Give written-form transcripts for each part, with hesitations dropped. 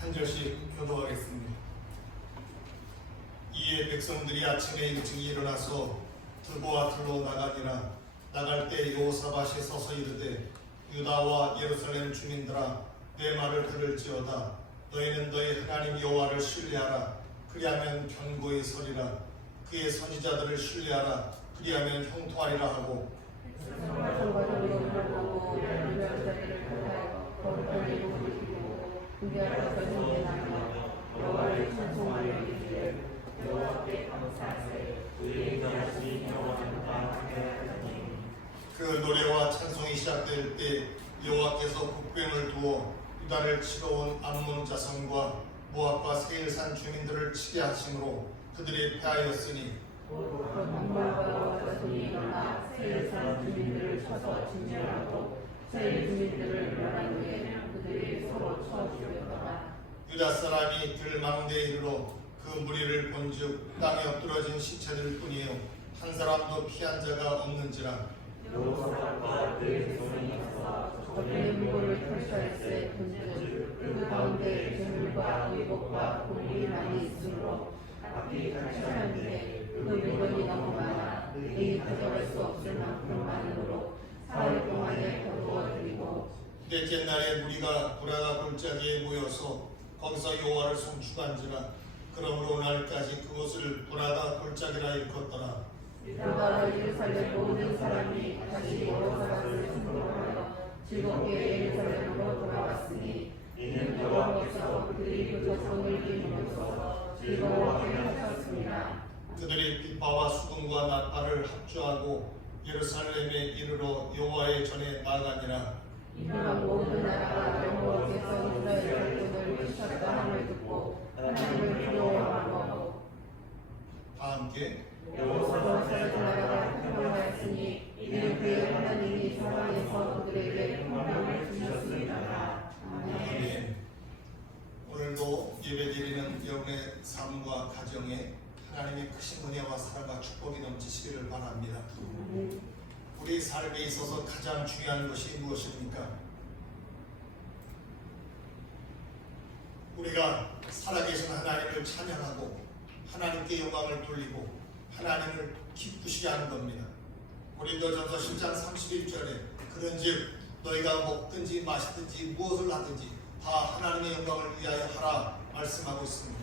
한 절씩 교도하겠습니다. 이에 백성들이 아침에 일찍 일어나서 들보와 들로 나가니라. 나갈 때 여호사밧이 서서 이르되 유다와 예루살렘 주민들아 내 말을 들을지어다. 너희는 너희 하나님 여호와를 신뢰하라. 그리하면 견고히 서리라. 그의 선지자들을 신뢰하라. 그리하면 형통하리라 하고 그 노래와 찬송이 시작될 때 여호와께서 국병을 두어 유다를 치러 온 암몬 자손과 모압과 세일산 주민들을 치게 하심으로 그들이 패하였으니 암몬과 자손이 일어나 세일산 주민들을 쳐서 진멸하고 세일 주민들을 멸한 후에 그들이 서로 쳐 죽였더라. 유다 사람이 들망대에 이르러 그 무리를 본즉 땅에 엎드러진 시체들 뿐이요 한 사람도 피한 자가 없는지라. 여호사밧과 그의 백성이 가서 적의 물고를 펼쳐일세 본즉 그 가운데 재물과 의복과 곡물이 많이 있으므로 앞이 탈출하는데 그 물건이 너무 많아 능히 가져갈 수 없을 만큼 많으므로 사흘 동안에 거두어 드리고 넷째 날에 무리가 구라가 골짜기에 모여서 거기서 여호와를 송축한지라. 그러므로 오늘까지 그곳을 구라가 골짜기라 일컫더라. 유다와 예루살렘 모든 사람이 다시 여호사밧을 순종하여 즐겁게 예루살렘으로 돌아왔으니 이는 여호와께서 그들이 그 자손을 이루어서 즐거워하게 하셨습니다. 그들이 비파와 수금과 나팔을 합주하고 예루살렘에 이르러 여호와의 전에 나아가니라. 이러한 모든 나라가 여호와께서 이스라엘 자손을 치셨다 함을 듣고 하나님을 두려워하고 다 함께 여호사밧의 나라가 평안하였으니 이는 그의 하나님이 사방에서 그들에게 평강을 주셨습니다. 아멘. 아멘. 오늘도 예배드리는 여러분의 삶과 가정에 하나님의 크신 은혜와 사랑과 축복이 넘치시기를 바랍니다. 우리 삶에 있어서 가장 중요한 것이 무엇입니까? 우리가 살아계신 하나님을 찬양하고 하나님께 영광을 돌리고 하나님을 기쁘시게 하는 겁니다. 고린도전서 10장 31절에 그런즉 너희가 먹든지 마시든지 무엇을 하든지 다 하나님의 영광을 위하여 하라 말씀하고 있습니다.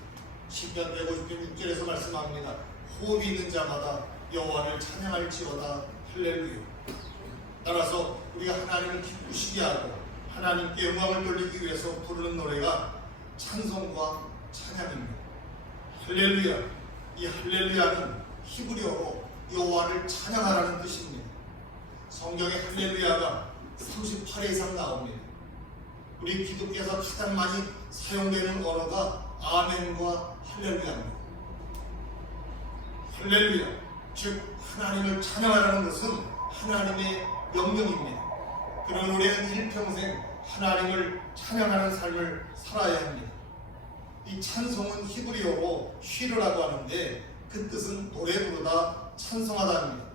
시편 150편 6절에서 말씀합니다. 호흡이 있는 자마다 여호와를 찬양할지어다. 할렐루야. 따라서 우리가 하나님을 기쁘시게 하고 하나님께 영광을 돌리기 위해서 부르는 노래가 찬송과 찬양입니다. 할렐루야. 이 할렐루야는 히브리어로 여호와를 찬양하라는 뜻입니다. 성경에 할렐루야가 38회 이상 나옵니다. 우리 기독교에서 가장 많이 사용되는 언어가 아멘과 할렐루야입니다. 할렐루야, 즉 하나님을 찬양하라는 것은 하나님의 명령입니다. 그러면 우리는 일평생 하나님을 찬양하는 삶을 살아야 합니다. 이 찬송은 히브리어로 쉬르라고 하는데 그 뜻은 노래 부르다, 찬송하다입니다.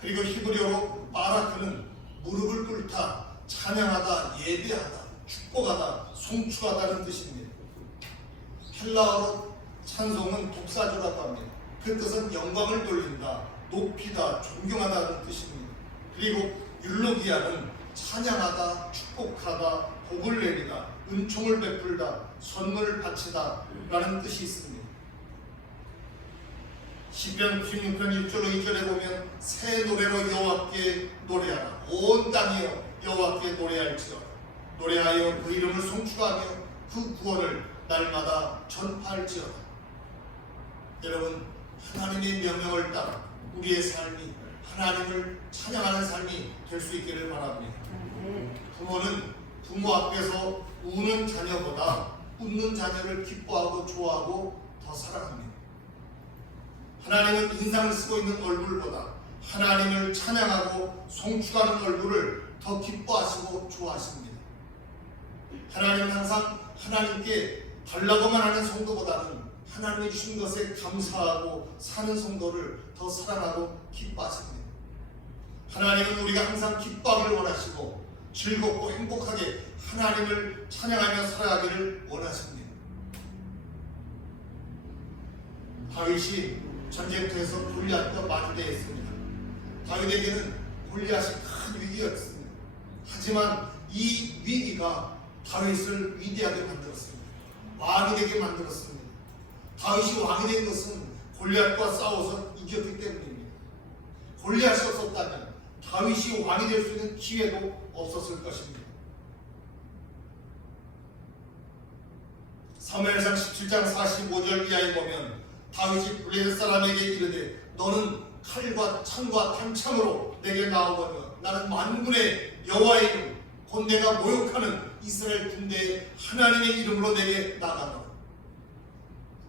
그리고 히브리어로 바라크는 무릎을 꿇다, 찬양하다, 예배하다, 축복하다, 송축하다는 뜻입니다. 헬라어로 찬송은 독사조라고 합니다. 그 뜻은 영광을 돌린다, 높이다, 존경하다는 뜻입니다. 그리고 율로기아는 찬양하다, 축복하다, 복을 내리다, 은총을 베풀다, 선물을 바치다 라는 뜻이 있습니다. 시편 96편 1절로 2절에 보면 새 노래로 여호와께 노래하라. 온 땅이여 여호와께 노래할지어다. 노래하여 그 이름을 송축하며 그 구원을 날마다 전파할지어다. 여러분, 하나님의 명령을 따라 우리의 삶이 하나님을 찬양하는 삶이 될 수 있기를 바랍니다. 부모는 부모 앞에서 우는 자녀보다 웃는 자녀를 기뻐하고 좋아하고 더 사랑합니다. 하나님은 인상을 쓰고 있는 얼굴보다 하나님을 찬양하고 송축하는 얼굴을 더 기뻐하시고 좋아하십니다. 하나님은 항상 하나님께 달라고만 하는 성도보다는 하나님이 주신 것에 감사하고 사는 성도를 더 사랑하고 기뻐하십니다. 하나님은 우리가 항상 기뻐하기를 원하시고 즐겁고 행복하게 하나님을 찬양하며 살아가기를 원하십니다. 다윗이 전쟁터에서 골리앗과 마주대했습니다. 다윗에게는 골리앗이 큰 위기였습니다. 하지만 이 위기가 다윗을 위대하게 만들었습니다. 왕이 되게 만들었습니다. 다윗이 왕이 된 것은 골리앗과 싸워서 이겼기 때문입니다. 골리앗이 없었다면 다윗이 왕이 될 수 있는 기회도 없었을 것입니다. 사무엘상 17장 45절 이하에 보면 다윗이 블레셋 사람에게 이르되 너는 칼과 창과 단창으로 내게 나오거니와 나는 만군의 여호와의 이름 곧 내가 모욕하는 이스라엘 군대의 하나님의 이름으로 내게 나가노라.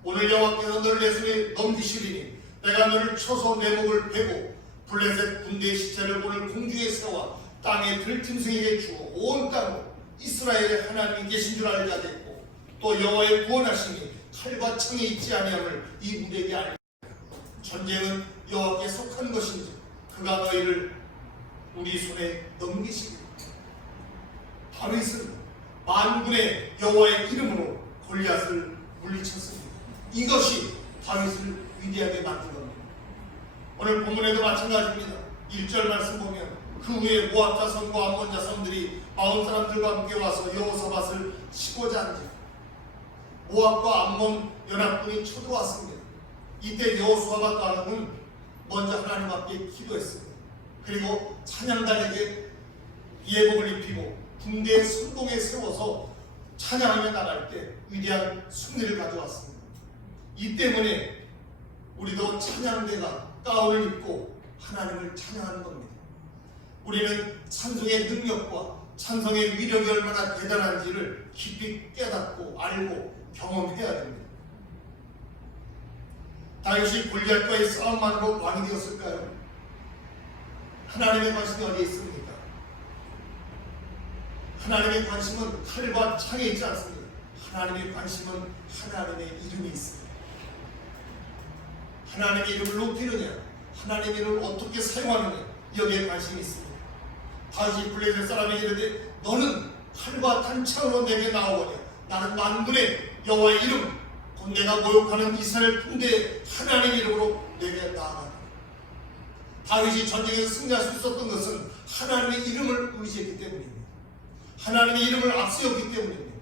오늘 여호와께서 너를 내 손에 넘기시리니 내가 너를 쳐서 내 목을 베고 블레셋 군대의 시체를 오늘 공중에 세워 땅의 들짐승에게 주어 온 땅으로 이스라엘의 하나님이 계신 줄 알게 하겠고 또 여호와의 구원하심이 칼과 창에 있지 아니함을 이 무리에게 알게 하리라. 전쟁은 여호와께 속한 것인지 그가 너희를 우리 손에 넘기시리라. 다윗은 만군의 여호와의 이름으로 골리앗을 물리쳤습니다. 이것이 다윗을 위대하게 만든 겁니다. 오늘 본문에도 마찬가지입니다. 1절 말씀 보면 그 후에 모압 자손과 암몬 자손들이 마온 사람들과 함께 와서 여호사밧을 치고자 한지 모압과 암몬 연합군이 쳐들어왔습니다. 이때 여호사밧 왕은 먼저 하나님 앞에 기도했습니다. 그리고 찬양단에게 예복을 입히고 군대의 성공에 세워서 찬양하며 나갈 때 위대한 승리를 가져왔습니다. 이 때문에 우리도 찬양대가 가운을 입고 하나님을 찬양하는 겁니다. 우리는 찬송의 능력과 찬송의 위력이 얼마나 대단한지를 깊이 깨닫고 알고 경험해야 됩니다. 다윗이 골리앗과의 싸움만으로 왕이 되었을까요? 하나님의 관심이 어디에 있습니까? 하나님의 관심은 칼과 창에 있지 않습니다. 하나님의 관심은 하나님의 이름이 있습니다. 하나님의 이름을 높이느냐, 하나님의 이름을 어떻게 사용하느냐, 여기에 관심이 있습니다. 다윗이 블레셋 사람에게 이르되 너는 칼과 단창으로 내게 나오거냐 나는 만군의 여호와의 이름 곧 내가 모욕하는 이스라엘 군대의 하나님의 이름으로 내게 나아가라. 다윗이 전쟁에서 승리할 수 있었던 것은 하나님의 이름을 의지했기 때문입니다. 하나님의 이름을 앞세웠기 때문입니다.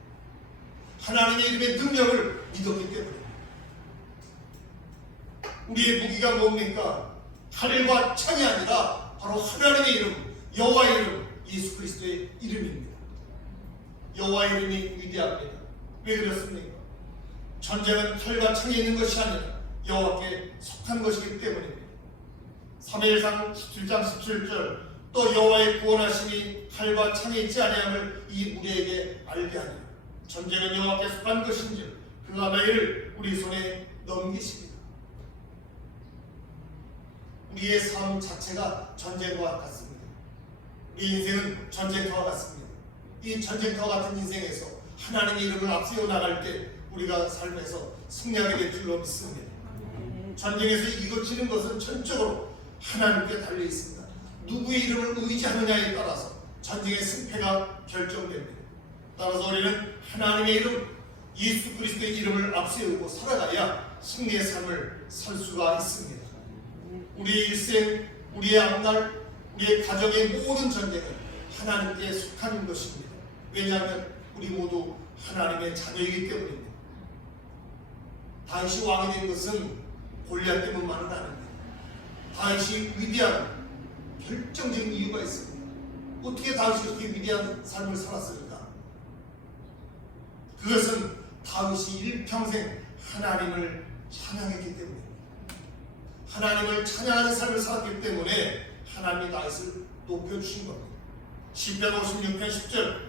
하나님의 이름의 능력을 믿었기 때문입니다. 우리의 무기가 뭡니까? 칼과 창이 아니라 바로 하나님의 이름, 여호와의 이름, 예수 그리스도의 이름입니다. 여호와의 이름이 위대합니다. 왜 그렇습니까? 전쟁은 칼과 창에 있는 것이 아니라 여호와께 속한 것이기 때문입니다. 사무엘상 17장 17절 또 여호와의 구원하심이 칼과 창에 있지 아니함을 이 우리에게 알게 하니 전쟁은 여호와께 속한 것인지 그가 너희를 우리 손에 넘기십니다. 우리의 삶 자체가 전쟁과 같습니다. 우리 인생은 전쟁터와 같습니다. 이 전쟁터와 같은 인생에서 하나님의 이름을 앞세워 나갈 때 우리가 삶에서 승리하게 될 줄로 믿습니다. 전쟁에서 이기고 지는 것은 전적으로 하나님께 달려 있습니다. 누구의 이름을 의지하느냐에 따라서 전쟁의 승패가 결정됩니다. 따라서 우리는 하나님의 이름, 예수 그리스도의 이름을 앞세우고 살아가야 승리의 삶을 살 수가 있습니다. 우리의 일생, 우리의 앞날, 우리의 가정의 모든 전쟁은 하나님께 속한 것입니다. 왜냐하면 우리 모두 하나님의 자녀이기 때문입니다. 다윗이 왕이 된 것은 골리앗 때문만은 아닙니다. 다윗이 위대한 결정적인 이유가 있습니다. 어떻게 다윗이 그렇게 위대한 삶을 살았을까? 그것은 다윗이 일평생 하나님을 찬양했기 때문입니다. 하나님을 찬양하는 삶을 살았기 때문에 하나님이 다윗을 높여주신 겁니다. 시편 56편 10절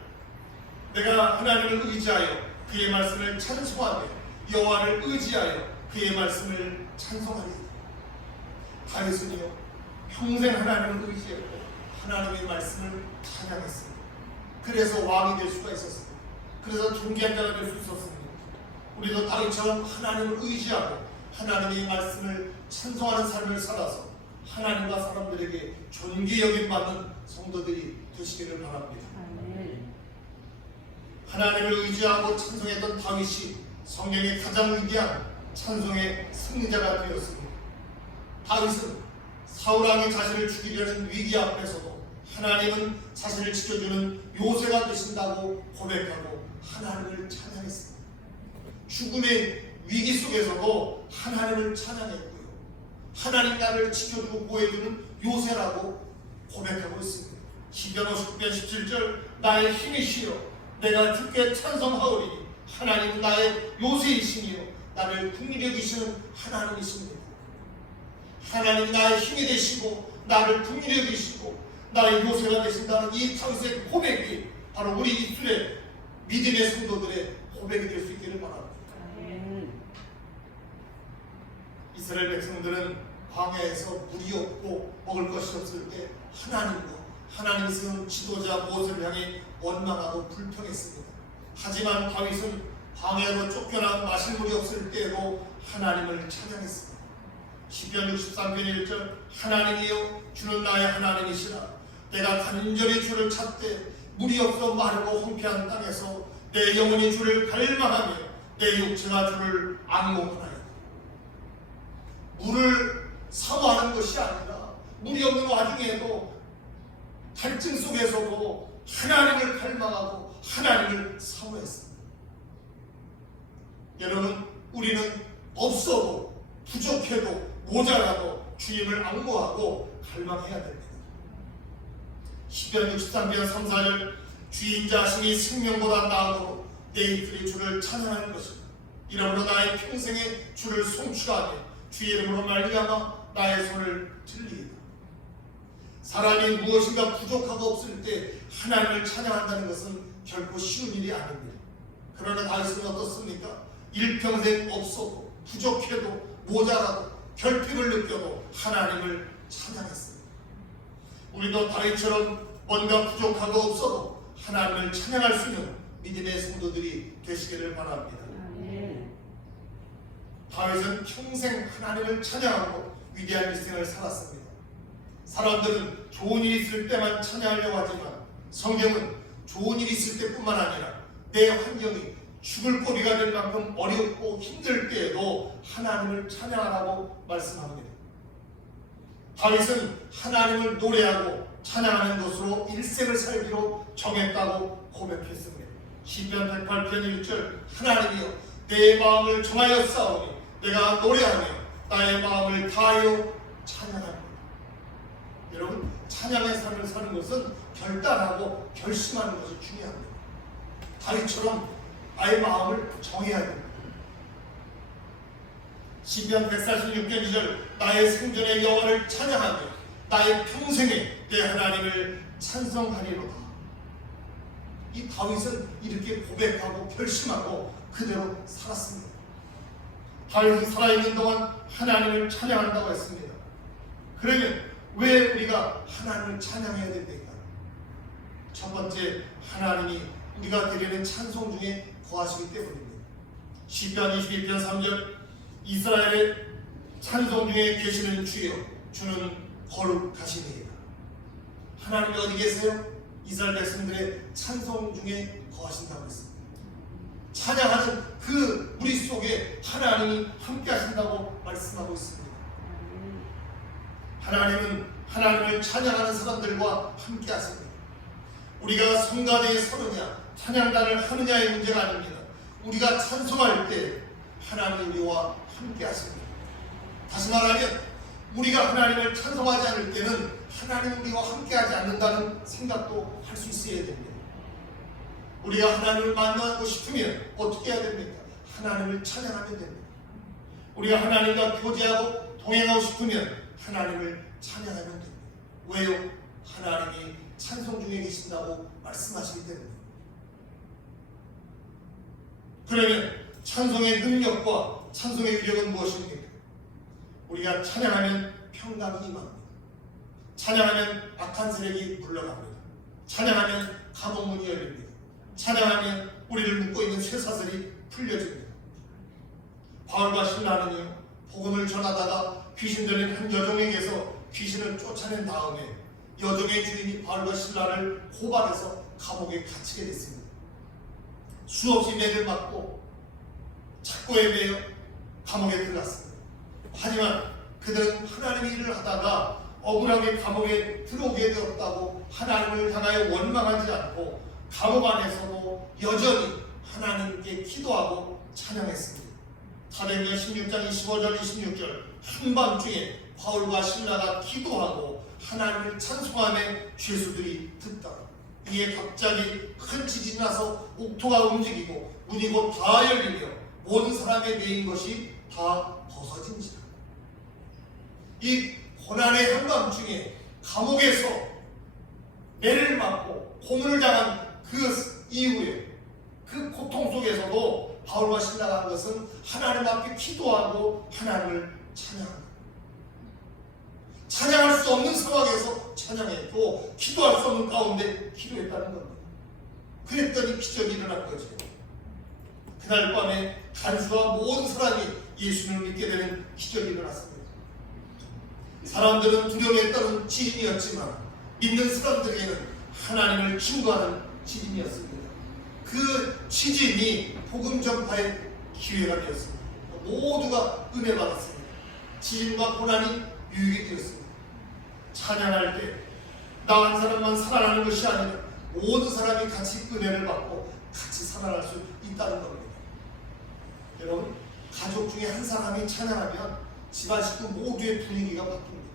내가 하나님을 의지하여 그의 말씀을 찬송하며 여호와를 의지하여 그의 말씀을 찬송하리라. 다윗은요 평생 하나님을 의지했고 하나님의 말씀을 찬양했습니다. 그래서 왕이 될 수가 있었습니다. 그래서 존귀한 자가 될 수 있었습니다. 우리도 다윗처럼 하나님을 의지하고 하나님의 말씀을 찬송하는 삶을 살아서 하나님과 사람들에게 존귀 여김받는 성도들이 되시기를 바랍니다. 하나님을 의지하고 찬송했던 다윗이 성경의 가장 위대한 찬송의 승리자가 되었습니다. 다윗은 사울왕이 자신을 죽이려는 위기 앞에서도 하나님은 자신을 지켜주는 요새가 되신다고 고백하고 하나님을 찬양했습니다. 죽음의 위기 속에서도 하나님을 찬양했고요. 하나님 나를 지켜주고 보호해주는 요새라고 고백하고 있습니다. 시편 59편 17절 나의 힘이시여 내가 주께 찬송하오리니 하나님은 나의 요새이시며 나를 긍휼히 여기시는 하나님이십니다. 하나님이 나의 힘이 되시고 나를 긍휼히 여기시고 나의 요새가 되신다는 이 다윗의 고백이 바로 우리 입술의 믿음의 성도들의 고백이 될 수 있기를 바랍니다. 이스라엘 백성들은 광야에서 물이 없고 먹을 것이 없을 때 하나님과 하나님이 세운 지도자 모세를 향해 원망하고 불평했습니다. 하지만 다윗은 광야로 쫓겨나 마실 물이 없을 때에도 하나님을 찬양했습니다. 시편 63편 1절 하나님이여 주는 나의 하나님이시라 내가 간절히 주를 찾되 물이 없어 마르고 황폐한 땅에서 내 영혼이 주를 갈망하며 내 육체가 주를 악몽하나이다. 물을 사모하는 것이 아니라 물이 없는 와중에도 갈증 속에서도 하나님을 갈망하고 하나님을 사모했습니다. 여러분, 우리는 없어도 부족해도 모자라도 주님을 악모하고 갈망해야 됩니다. 시편 63편 3, 4절 주인 자신이 생명보다 나으므로 내 입술이 주를 찬양하는 것이다. 이러므로 나의 평생에 주를 송축하며 주의 이름으로 말미암아 나의 손을 들리이다. 사람이 무엇인가 부족하고 없을 때 하나님을 찬양한다는 것은 결코 쉬운 일이 아닙니다. 그러나 다윗은 어떻습니까? 일평생 없어도 부족해도 모자라도 결핍을 느껴도 하나님을 찬양했습니다. 우리도 다윗처럼 뭔가 부족하고 없어도 하나님을 찬양할 수 있는 믿음의 성도들이 되시기를 바랍니다. 다윗은 평생 하나님을 찬양하고 위대한 일생을 살았습니다. 사람들은 좋은 일이 있을 때만 찬양하려고 하지만 성경은 좋은 일이 있을 때뿐만 아니라 내 환경이 죽을 고비가 될 만큼 어렵고 힘들 때에도 하나님을 찬양하라고 말씀합니다. 다윗은 하나님을 노래하고 찬양하는 것으로 일생을 살기로 정했다고 고백했습니다. 시편 108편 1절 하나님이여 내 마음을 정하여 싸우니 내가 노래하며 나의 마음을 다하여 찬양합니다. 여러분, 찬양의 삶을 사는 것은 결단하고 결심하는 것이 중요합니다. 다윗처럼 나의 마음을 정해야 됩니다. 시편 146편 2절 나의 생전의 여호와를 찬양하며 나의 평생에 내 하나님을 찬송하리로다. 이 다윗은 이렇게 고백하고 결심하고 그대로 살았습니다. 다윗이 살아있는 동안 하나님을 찬양한다고 했습니다. 그러면 왜 우리가 하나님을 찬양해야 됩니까? 첫 번째, 하나님이 우리가 드리는 찬송 중에 거하시기 때문입니다. 시편 22편 3절 이스라엘의 찬송 중에 계시는 주여 주는 거룩하시니이다. 하나님이 어디 계세요? 이스라엘 백성들의 찬송 중에 거하신다고 했습니다. 찬양하는 그 무리 속에 하나님이 함께 하신다고 말씀하고 있습니다. 하나님은 하나님을 찬양하는 사람들과 함께 하십니다. 우리가 성가대에 서느냐 찬양단을 하느냐의 문제가 아닙니다. 우리가 찬송할 때 하나님이 우리와 함께 하십니다. 다시 말하면 우리가 하나님을 찬송하지 않을 때는 하나님 우리와 함께 하지 않는다는 생각도 할 수 있어야 됩니다. 우리가 하나님을 만나고 싶으면 어떻게 해야 됩니까? 하나님을 찬양하면 됩니다. 우리가 하나님과 교제하고 동행하고 싶으면 하나님을 찬양하면 됩니다. 왜요? 하나님이 찬송 중에 계신다고 말씀하시기 때문에. 그러면 찬송의 능력과 찬송의 위력은 무엇입니까? 우리가 찬양하면 평강이 임합니다. 찬양하면 악한 세력이 물러갑니다. 찬양하면 감옥문이 열립니다. 찬양하면 우리를 묶고 있는 쇠사슬이 풀려집니다. 바울과 신라는요, 복음을 전하다가 귀신 들린 한 여종에게서 귀신을 쫓아낸 다음에 여종의 주인이 바울과 신라를 고발해서 감옥에 갇히게 됐습니다. 수없이 매를 맞고 착고에 매여 감옥에 들어갔습니다. 하지만 그들은 하나님의 일을 하다가 억울하게 감옥에 들어오게 되었다고 하나님을 향하여 원망하지 않고 감옥 안에서도 여전히 하나님께 기도하고 찬양했습니다. 사도행전 16장 25절 26절 한밤중에 바울과 신라가 기도하고 하나님을 찬송하며 죄수들이 듣다. 이에 갑자기 큰 지진이 나서 옥토가 움직이고 문이 곧 다 열리며 모든 사람의 매인 것이 다 벗어진지라. 이 고난의 한밤중에 감옥에서 매를 맞고 고문을 당한 그 이후에 그 고통 속에서도 바울과 신라가 한 것은 하나님 앞에 기도하고 하나님을 찬양합니다. 찬양할 수 없는 상황에서 찬양했고 기도할 수 없는 가운데 기도했다는 겁니다. 그랬더니 기적이 일어난 거죠. 그날 밤에 간수와 모든 사람이 예수님을 믿게 되는 기적이 일어났습니다. 사람들은 두려움에 따른 지진이었지만 믿는 사람들에게는 하나님을 증거하는 지진이었습니다. 그 지진이 복음 전파의 기회가 되었습니다. 모두가 은혜 받았습니다. 지진과 고난이 유익이 되었습니다. 찬양할 때 나 한 사람만 살아나는 것이 아니라 모든 사람이 같이 은혜를 받고 같이 살아날 수 있다는 겁니다. 여러분, 가족 중에 한 사람이 찬양하면 집안 식구 모두의 분위기가 바뀝니다.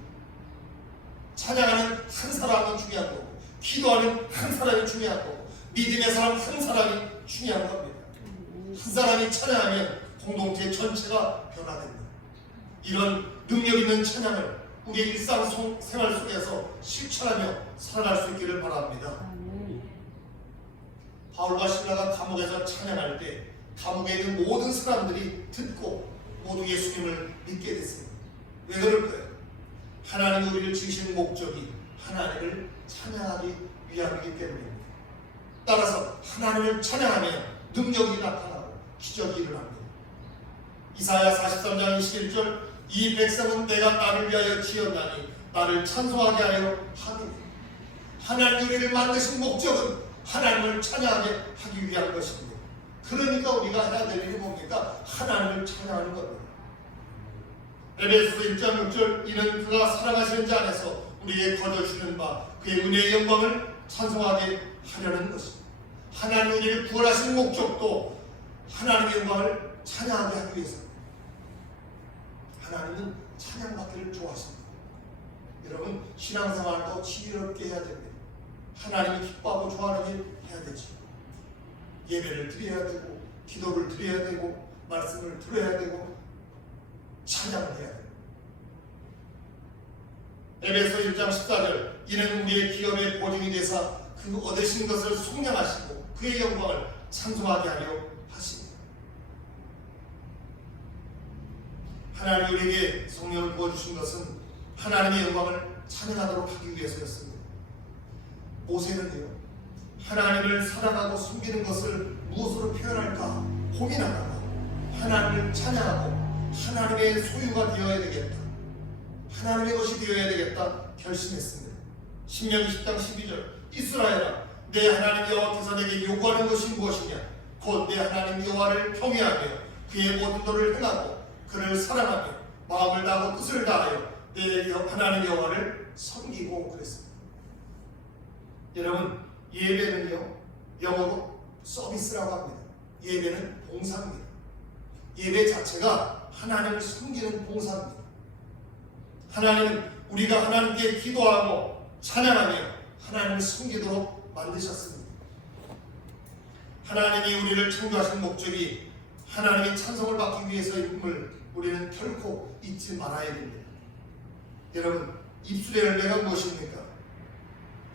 찬양하는 한 사람이 중요한 거고 기도하는 한 사람이 중요한 거고 믿음의 사람 한 사람이 중요한 겁니다. 한 사람이 찬양하면 공동체 전체가 변화됩니다. 이런 능력 있는 찬양을 우리의 일상생활 속에서 실천하며 살아갈 수 있기를 바랍니다. 바울과 신라가 감옥에서 찬양할 때 감옥에 있는 모든 사람들이 듣고 모두 예수님을 믿게 됐습니다. 왜 그럴까요? 하나님이 우리를 지으신 목적이 하나님을 찬양하기 위함이기 때문입니다. 따라서 하나님을 찬양하며 능력이 나타나고 기적이 일어납니다. 이사야 43장 21절 이 백성은 내가 나를 위하여 지었나니 나를 찬송하게 하려 하니 하나님 우리를 만드신 목적은 하나님을 찬양하게 하기 위한 것입니다. 그러니까 우리가 해야 될 일이 뭡니까? 하나님을 찬양하는 겁니다. 에베소서 1장 6절 이는 그가 사랑하시는 자 안에서 우리에게 거저주는 바 그의 은혜의 영광을 찬송하게 하려는 것입니다. 하나님 우리를 구원하신 목적도 하나님의 영광을 찬양하게 하기 위해서입니다. 하나님은 찬양받기를 좋아하십니다. 여러분, 신앙생활도 지혜롭게 해야 됩니다. 하나님이 기뻐하고 좋아하는 일 해야 되죠. 예배를 드려야 되고 기도를 드려야 되고 말씀을 들어야 되고 찬양을 해야 됩니다. 에베소 1장 14절 이는 우리의 기업의 보증이 되사 그 얻으신 것을 속량하시고 그의 영광을 찬송하게 하려 하십니다. 하나님이 우리에게 성령을 부어주신 것은 하나님의 영광을 찬양하도록 하기 위해서였습니다. 모세는요, 하나님을 사랑하고 숨기는 것을 무엇으로 표현할까 고민하다가 하나님을 찬양하고 하나님의 소유가 되어야 되겠다, 하나님의 것이 되어야 되겠다 결심했습니다. 신명기 10장 12절 이스라엘아 내 하나님 여호와께서 내게 요구하는 것이 무엇이냐 곧 내 하나님 여호와를 경외하며 그의 모든 도를 행하고 그를 사랑하며 마음을 다하고 뜻을 다하여 내 하나님 여호와를 섬기고 그랬습니다. 여러분, 예배는요 영어로 서비스라고 합니다. 예배는 봉사입니다. 예배 자체가 하나님을 섬기는 봉사입니다. 하나님은 우리가 하나님께 기도하고 찬양하며 하나님을 섬기도록 만드셨습니다. 하나님이 우리를 창조하신 목적이 하나님의 찬송을 받기 위해서임을 우리는 결코 잊지 말아야 됩니다. 여러분, 입술의 열매가 무엇입니까?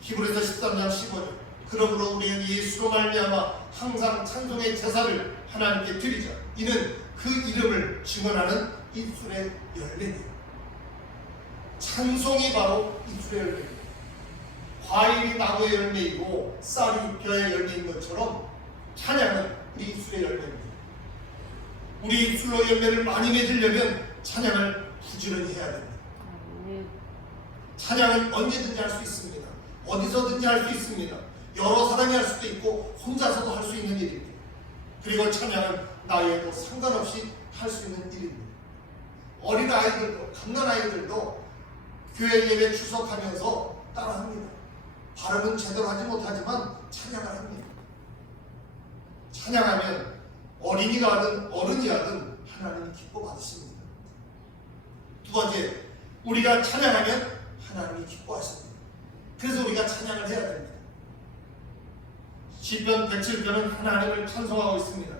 히브리서 13장 15절 그러므로 우리는 예수로 말미암아 항상 찬송의 제사를 하나님께 드리자. 이는 그 이름을 증언하는 입술의 열매입니다. 찬송이 바로 입술의 열매입니다. 과일이 나무의 열매이고 쌀이 벼의 열매인 것처럼 찬양은 우리 입술의 열매입니다. 우리 입술로 열매를 많이 맺으려면 찬양을 부지런히 해야 됩니다. 찬양은 언제든지 할 수 있습니다. 어디서든지 할 수 있습니다. 여러 사람이 할 수도 있고 혼자서도 할 수 있는 일입니다. 그리고 찬양은 나이에도 상관없이 할 수 있는 일입니다. 어린 아이들도, 갓난 아이들도 교회 예배 출석하면서 따라합니다. 발음은 제대로 하지 못하지만 찬양을 합니다. 찬양하면 어린이가 하든 어른이 하든 하나님이 기뻐 받으십니다. 두 번째, 우리가 찬양하면 하나님이 기뻐하십니다. 그래서 우리가 찬양을 해야 됩니다. 시편 107편은 하나님을 찬송하고 있습니다.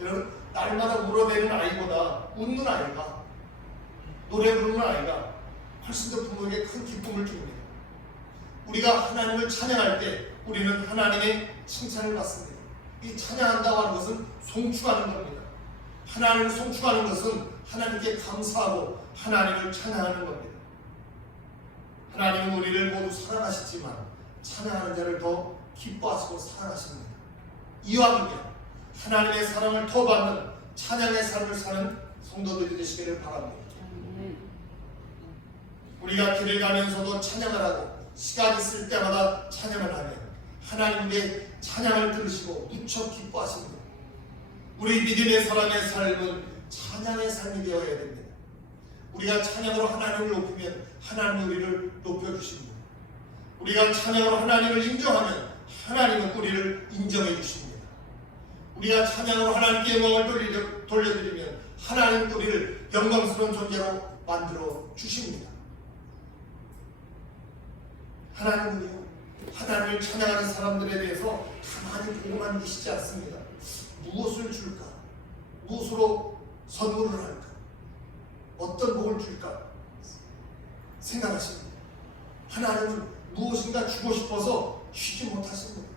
여러분, 날마다 울어대는 아이보다 웃는 아이가, 노래 부르는 아이가 훨씬 더 부모에게 큰 기쁨을 줍니다. 우리가 하나님을 찬양할 때 우리는 하나님의 칭찬을 받습니다. 이 찬양한다고 하는 것은 송축하는 겁니다. 하나님을 송축하는 것은 하나님께 감사하고 하나님을 찬양하는 겁니다. 하나님은 우리를 모두 사랑하시지만 찬양하는 자를 더 기뻐하시고 사랑하십니다. 이와 함께 하나님의 사랑을 더 받는 찬양의 삶을 사는 성도들이 되시기를 바랍니다. 우리가 길을 가면서도 찬양을 하고 시간 있을 때마다 찬양을 하면 하나님의 찬양을 들으시고 무척 기뻐하십니다. 우리 믿음의 사람의 삶은 찬양의 삶이 되어야 됩니다. 우리가 찬양으로 하나님을 높이면 하나님이 우리를 높여주십니다. 우리가 찬양으로 하나님을 인정하면 하나님은 우리를 인정해 주십니다. 우리가 찬양으로 하나님께 영광을 돌려드리면 하나님은 우리를 영광스러운 존재로 만들어 주십니다. 하나님은요, 하나님을 찬양하는 사람들에 대해서 가만히 보고만 계시지 않습니다. 무엇을 줄까? 무엇으로 선물을 할까? 어떤 복을 줄까? 생각하십니다. 하나님은 무엇인가 주고 싶어서 쉬지 못하십니다.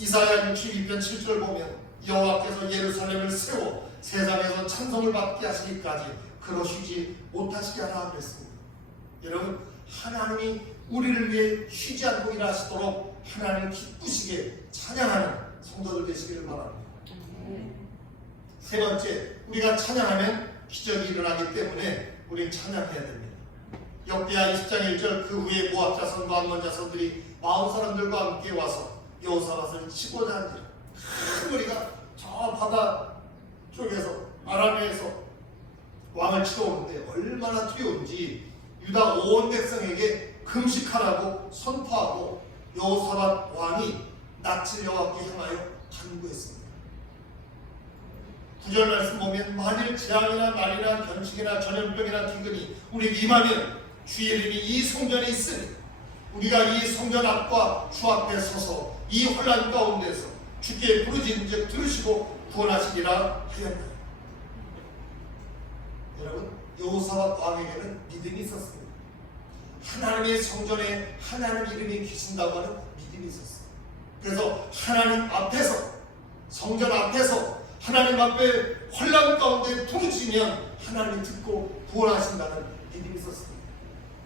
이사야 62편 7절 보면 여호와께서 예루살렘을 세워 세상에서 찬송을 받게 하시기까지 그러시지 못하시게 하라 그랬습니다. 여러분, 하나님이 우리를 위해 쉬지 않고 일하시도록 하나님을 기쁘시게 찬양하는 성도들 되시기를 바랍니다. 세 번째, 우리가 찬양하면 기적이 일어나기 때문에 우리는 찬양해야 됩니다. 역대하 20장 1절, 그 후에 모압 자손과 암몬 자손들이 마온 사람들과 함께 와서 여호사밧을 치고자 하니라. 큰 무리가 저 바다 쪽에서 아람에서 왕을 치러 오는데 얼마나 두려운지 유다 온 백성에게 금식하라고 선포하고 여호사밧 왕이 낯을 여호와께 향하여 간구했습니다. 9절 말씀 보면 만일 재앙이나 난이나 견식이나 전염병이나 기근이 우리 임하면 주의 이름이 이 성전에 있으니 우리가 이 성전 앞과 주 앞에 서서 이 혼란 가운데서 주께 부르짖은즉 들으시고 구원하시리라 하였나요. 여러분, 여호사밧 왕에게는 믿음이 있었습니다. 하나님의 성전에 하나님 이름이 계신다고 하는 믿음이 있었어요. 그래서 하나님 앞에서, 성전 앞에서 하나님 앞에 혼란 가운데 부르짖으면 하나님이 듣고 구원하신다는 믿음이 있었습니다.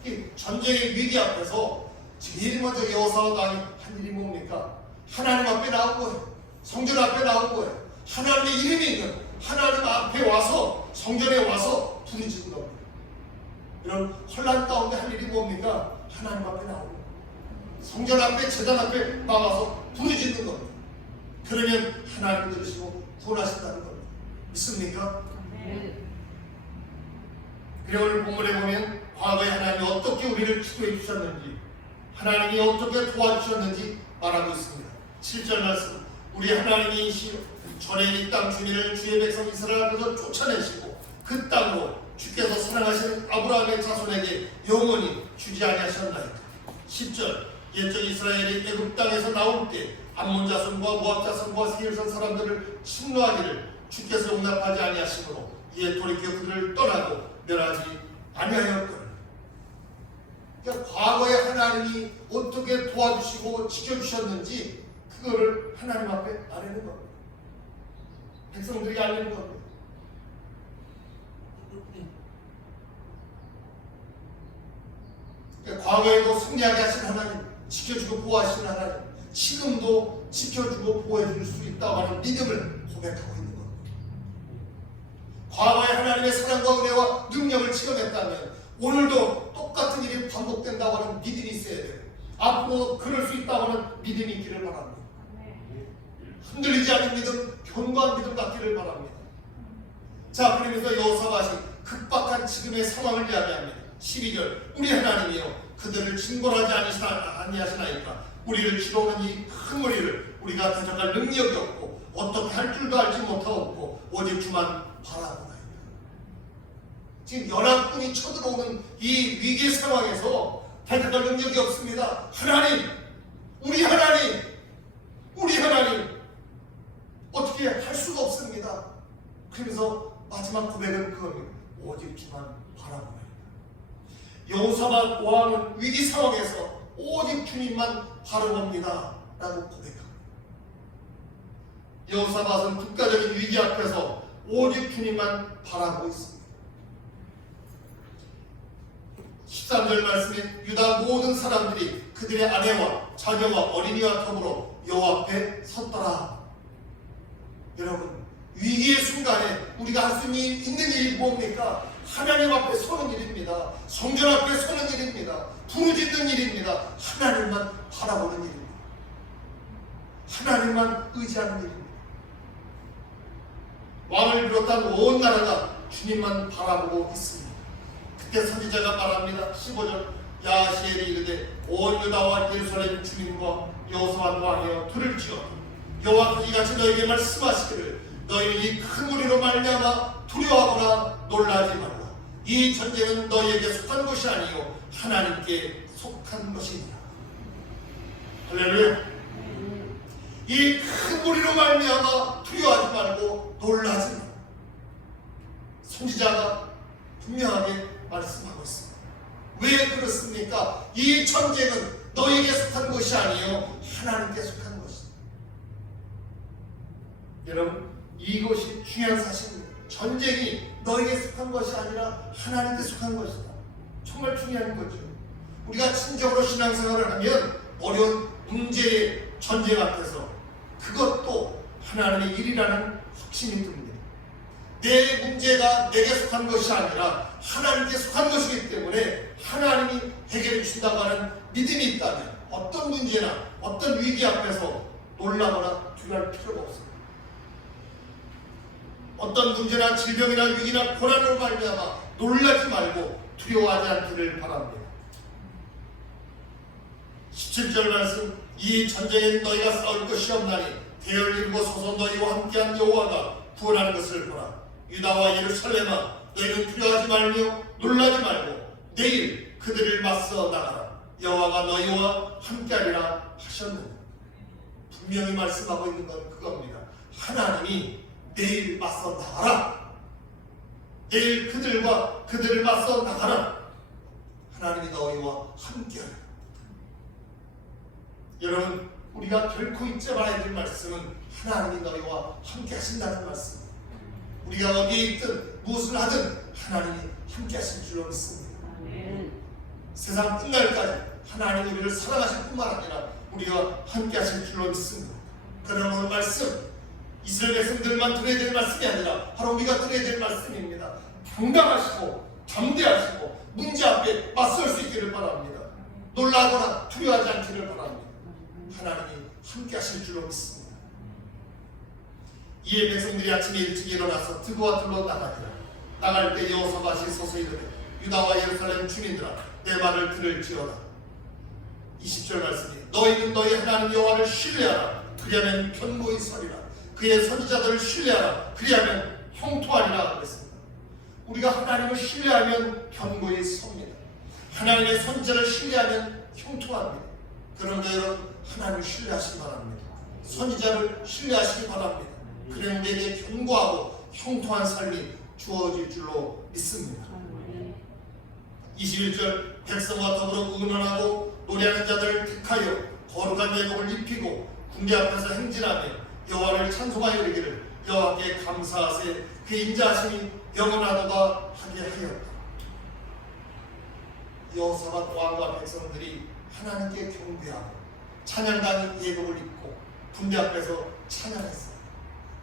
이 전쟁의 위기 앞에서 제일 먼저 여호사밧 왕이 한 일이 뭡니까? 하나님 앞에 나온 거예요. 성전 앞에 나온 거예요. 하나님의 이름이 있는 하나님 앞에 와서, 성전에 와서 부르짖는 겁니다. 이런 혼란 가운데 할 일이 뭡니까? 하나님 앞에 나오는 겁니다. 성전 앞에, 제단 앞에 나와서 부르짖는 겁니다. 그러면 하나님을 들으시고 구원하신다는 겁니다. 믿습니까? 그리고 오늘 본문에 보면 과거에 하나님이 어떻게 우리를 기도해 주셨는지, 하나님이 어떻게 도와주셨는지 말하고 있습니다. 7절 말씀, 우리 하나님이 전에 이 땅 주민을 주의 백성 이스라엘 앞에서 쫓아내시고 그 땅으로 주께서 사랑하시는 아브라함의 자손에게 영원히 주지 아니하셨나이까. 10절, 옛적 이스라엘이 애굽 땅에서 나올 때 암몬 자손과 모압 자손과 세일선 사람들을 침노하기를 주께서 용납하지 아니하시므로 이에 돌이켜 그들을 떠나고 멸하지 아니하였거늘. 그러니까 과거에 하나님이 어떻게 도와주시고 지켜주셨는지 그거를 하나님 앞에 아뢰는 겁니다. 백성들이 알리는 겁니다. 그러니까 과거에도 승리하게 하신 하나님, 지켜주고 보호하시는 하나님, 지금도 지켜주고 보호해줄 수 있다고 하는 믿음을 고백하고 있는 겁니다. 과거에 하나님의 사랑과 은혜와 능력을 체험했다면 오늘도 똑같은 일이 반복된다고 하는 믿음이 있어야 돼요. 앞으로 그럴 수 있다고 하는 믿음이 있기를 바랍니다. 흔들리지 않는 믿음, 견고한 믿음 갖기를 바랍니다. 자, 그러면서 여호사밧이 급박한 지금의 상황을 이야기합니다. 12절, 우리 하나님이여 그들을 징벌하지 아니하시나이까. 우리를 치러오는 이 큰 무리를 우리가 대적할 능력이 없고 어떻게 할 줄도 알지 못하고 오직 주만 바라보나이다. 지금 연합군이 쳐들어오는 이 위기 상황에서 대적할 능력이 없습니다. 하나님, 우리 하나님, 우리 하나님 어떻게 할 수가 없습니다. 그래서 마지막 고백은 그겁니다. 오직 주만 바라보나이다. 여호사밧 왕은 위기 상황에서 오직 주님만 바라봅니다 라고 고백합니다. 여호사밧은 국가적인 위기 앞에서 오직 주님만 바라보고 있습니다. 13절 말씀에 유다 모든 사람들이 그들의 아내와 자녀와 어린이와 더불어 여호와 앞에 섰더라. 여러분, 위기의 순간에 우리가 할 수 있는 일이 뭡니까? 하나님 앞에 서는 일입니다. 성전 앞에 서는 일입니다. 부르짖는 일입니다. 하나님만 바라보는 일입니다. 하나님만 의지하는 일입니다. 왕을 비롯한 온 나라가 주님만 바라보고 있습니다. 그때 선지자가 말합니다. 15절, 야시엘이 이르되 온 유다와 예루살렘 주민과 여호사밧 왕이여 들을 지어다. 여호와께서 이같이 너에게 말씀하시기를 너희는 이 큰 무리로 말미암아 두려워하거나 놀라지 말라. 이 전쟁은 너희에게 속한 것이 아니요 하나님께 속한 것이니라. 할렐루야. 이 큰 무리로 말미암아 두려워하지 말고 놀라지 말라. 선지자가 분명하게 말씀하고 있습니다. 왜 그렇습니까? 이 전쟁은 너희에게 속한 것이 아니요 하나님께 속한 것이다. 여러분, 이것이 중요한 사실입니다. 전쟁이 너에게 속한 것이 아니라 하나님께 속한 것이다. 정말 중요한 거죠. 우리가 진정으로 신앙생활을 하면 어려운 문제의 전쟁 앞에서 그것도 하나님의 일이라는 확신이 듭니다. 내 문제가 내게 속한 것이 아니라 하나님께 속한 것이기 때문에 하나님이 해결해 주신다고 하는 믿음이 있다면 어떤 문제나 어떤 위기 앞에서 놀라거나 두려울 필요가 없습니다. 어떤 문제나 질병이나 위기나 고난으로 말미암아 놀라지 말고 두려워하지 않기를 바랍니다. 17절 말씀, 이 전쟁엔 너희가 싸울 것이 없나니 대열 이루고 서서 너희와 함께한 여호와가 구원하는 것을 보라. 유다와 예루살렘아 너희는 두려워하지 말며 놀라지 말고 내일 그들을 맞서 나가라. 여호와가 너희와 함께하리라 하셨느니라. 분명히 말씀하고 있는 건 그겁니다. 하나님이 내일 맞서 나가라. 내일 그들을 맞서 나가라. 하나님이 너희와 함께하라. 여러분, 우리가 결코 잊지 말아야 될 말씀은 하나님이 너희와 함께 하신다는 말씀. 우리가 어디에 있든 무엇을 하든 하나님이 함께 하실 줄로 믿습니다. 세상 끝날까지 하나님이 우리를 사랑하실 뿐만 아니라 우리와 함께 하실 줄로 믿습니다. 그러나 말씀, 이스라엘 백성들만 들어야 될 말씀이 아니라 바로 우리가 들어야 될 말씀입니다. 당당하시고 담대하시고 문제 앞에 맞설 수 있기를 바랍니다. 놀라거나 두려워하지 않기를 바랍니다. 하나님이 함께 하실 줄로 믿습니다. 이에 백성들이 아침에 일찍 일어나서 드고와 들로 나가니라. 나갈 때 여호사밧이 서서 이르되 유다와 예루살렘 주민들아 내 말을 들을지어다. 20절 말씀이 너희는 너희 하나님 여호와를 신뢰하라. 그리하면 견고히 서리라. 그의 선지자들을 신뢰하라. 그리하면 형통하리라 그랬습니다. 우리가 하나님을 신뢰하면 견고히 섭니다. 하나님의 선지자를 신뢰하면 형통합니다. 그런데 여러분, 하나님을 신뢰하시기 바랍니다. 선지자를 신뢰하시기 바랍니다. 그러면 내게 견고하고 형통한 삶이 주어질 줄로 믿습니다. 21절 백성과 더불어 의논하고 노래하는 자들을 택하여 거룩한 예복을 입히고 군대 앞에서 행진하며 여호와를 찬송하여 이르기를 여호와께 감사하세 그 인자하심이 영원하도다 하게 하였다. 여호사밧 왕과 백성들이 하나님께 경배하고 찬양단 예복을 입고 군대 앞에서 찬양했어요.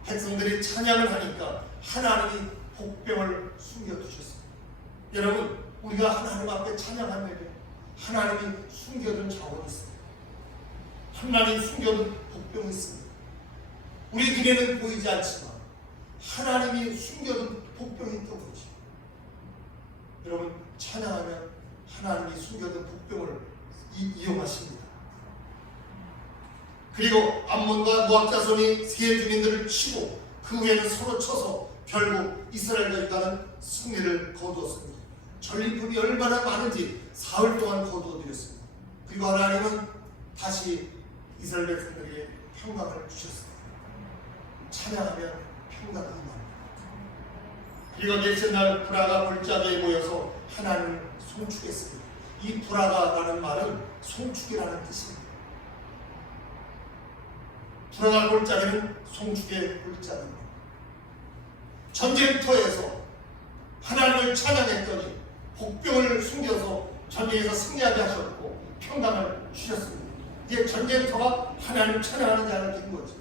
백성들이 찬양을 하니까 하나님이 복병을 숨겨두셨습니다. 여러분, 우리가 하나님 앞에 찬양하면 하나님이 숨겨둔 자원이 있습니다. 하나님이 숨겨둔 복병이 있습니다. 우리 눈에는 보이지 않지만 하나님이 숨겨둔 복병이 있던 거지. 여러분, 찬양하면 하나님이 숨겨둔 복병을 이용하십니다. 그리고 암몬과 모압 자손이 세 주민들을 치고 그 후에는 서로 쳐서 결국 이스라엘과 유다는 승리를 거두었습니다. 전리품이 얼마나 많은지 사흘 동안 거두어드렸습니다. 그리고 하나님은 다시 이스라엘 백성들에게 평강을 주셨습니다. 찬양하면 평강이 임합니다. 그리고 넷째 날 브라가 골짜기에 모여서 하나님을 송축했습니다. 이 브라가라는 말은 송축이라는 뜻입니다. 브라가 골짜기는 송축의 골짜기입니다. 전쟁터에서 하나님을 찬양했더니 복병을 숨겨서 전쟁에서 승리하게 하셨고 평강을 주셨습니다. 이제 전쟁터가 하나님을 찬양하는 자가 된 거죠.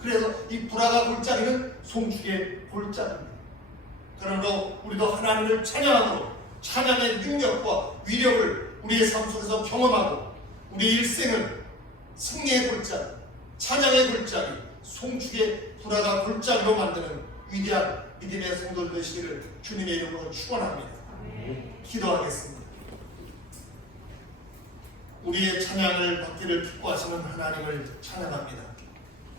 그래서 이 브라가 골짜기는 송축의 골짜기입니다. 그러므로 우리도 하나님을 찬양함으로 찬양의 능력과 위력을 우리의 삶 속에서 경험하고 우리 일생을 승리의 골짜기, 찬양의 골짜기, 송축의 브라가 골짜기로 만드는 위대한 믿음의 성도들 되시기를 주님의 이름으로 축원합니다. 기도하겠습니다. 우리의 찬양을 받기를 기뻐하시는 하나님을 찬양합니다.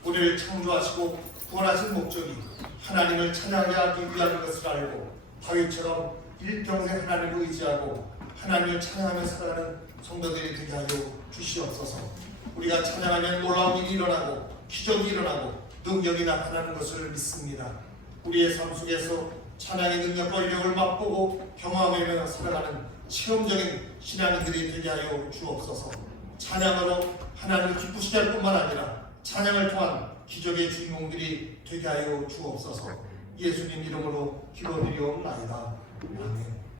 우리를 창조하시고 구원하신 목적이 하나님을 찬양하게 하기 위한 것을 알고 다윗처럼 일평생 하나님을 의지하고 하나님을 찬양하며 살아가는 성도들이 되게 하여 주시옵소서. 우리가 찬양하면 놀라운 일이 일어나고 기적이 일어나고 능력이 나타나는 것을 믿습니다. 우리의 삶 속에서 찬양의 능력과 위력을 맛보고 경험하며 살아가는 체험적인 신앙인들이 되게 하여 주옵소서. 찬양으로 하나님을 기쁘시게 할 뿐만 아니라 찬양을 통한 기적의 주인공들이 되게 하여 주옵소서. 예수님 이름으로 기도드리옵나이다. 아멘.